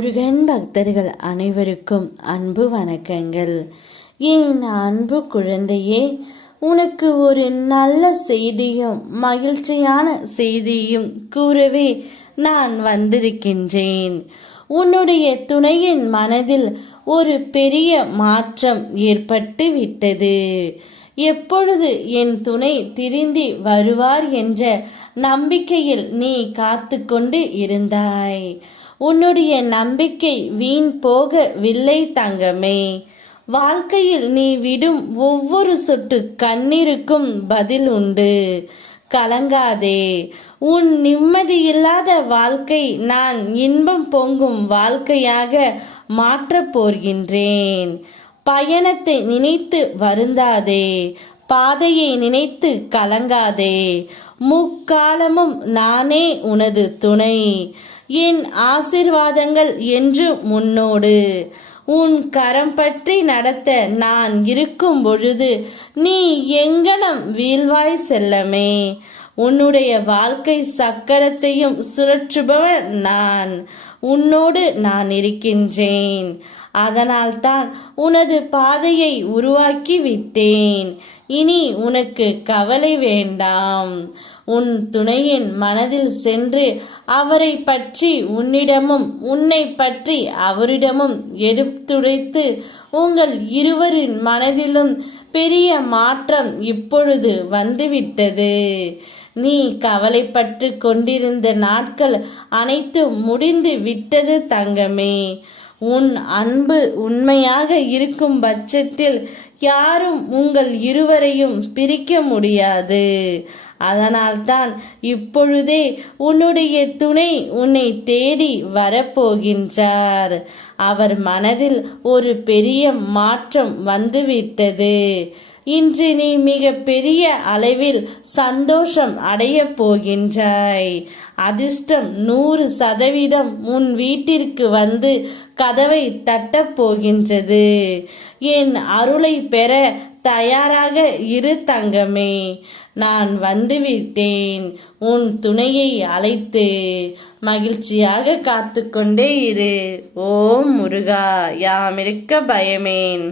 முருகன் பக்தர்கள் அனைவருக்கும் அன்பு வணக்கங்கள். என் அன்பு குழந்தையே, உனக்கு ஒரு நல்ல செய்தியும் மகிழ்ச்சியான செய்தியும் கூறவே நான் வந்திருக்கின்றேன். உன்னுடைய துணையின் மனதில் ஒரு பெரிய மாற்றம் ஏற்பட்டு விட்டது. எப்பொழுது என் துணை திரும்பி வருவார் என்ற நம்பிக்கையில் நீ காத்து கொண்டு இருந்தாய். உன்னுடைய நம்பிக்கை வீண் போகவில்லை தங்கமே. வாழ்க்கையில் நீ விடும் ஒவ்வொரு சொட்டு கண்ணீருக்கும் பதில் உண்டு. கலங்காதே. உன் நிம்மதியில்லாத வாழ்க்கை நான் இன்பம் பொங்கும் வாழ்க்கையாக மாற்றப் போகின்றேன். பயணத்தை நினைத்து வருந்தாதே, பாதையை நினைத்து கலங்காதே. முக்காலமும் நானே உனது துணை. என் ஆசிர்வாதங்கள் என்று முன்னோடு. உன் கரம் பற்றி நடத்த நான் இருக்கும் பொழுது நீ எங்கனம் வீழ்வாய் செல்லமே. உன்னுடைய வாழ்க்கை சக்கரத்தையும் சுழற்றுபவன் நான். உன்னோடு நான் இருக்கின்றேன். அதனால்தான் உனது பாதையை உருவாக்கி விட்டேன். இனி உனக்கு கவலை வேண்டாம். உன் துணையின் மனதில் சென்று அவரை பற்றி உன்னிடமும் உன்னை பற்றி அவரிடமும் எடுத்துரைத்து உங்கள் இருவரின் மனதிலும் பெரிய மாற்றம் இப்பொழுது வந்துவிட்டது. நீ கவலைப்பட்டு கொண்டிருந்த நாட்கள் அனைத்தும் முடிந்து விட்டது தங்கமே. உன் அன்பு உண்மையாக இருக்கும் பட்சத்தில் யாரும் உங்கள் இருவரையும் பிரிக்க முடியாது. அதனால்தான் இப்பொழுதே உன்னுடைய துணை உன்னை தேடி வரப்போகின்றார். அவர் மனதில் ஒரு பெரிய மாற்றம் வந்துவிட்டது. இன்று நீ மிக பெரிய அளவில் சந்தோஷம் அடைய போகின்றாய். அதிர்ஷ்டம் 100% உன் வீட்டிற்கு வந்து கதவை தட்டப் போகின்றது. என் அருளை பெற தயாராக இரு தங்கமே. நான் வந்துவிட்டேன். உன் துணையை அழைத்து மகிழ்ச்சியாக காத்து கொண்டே இரு. ஓம் முருகா, யாமிருக்க பயமேன்.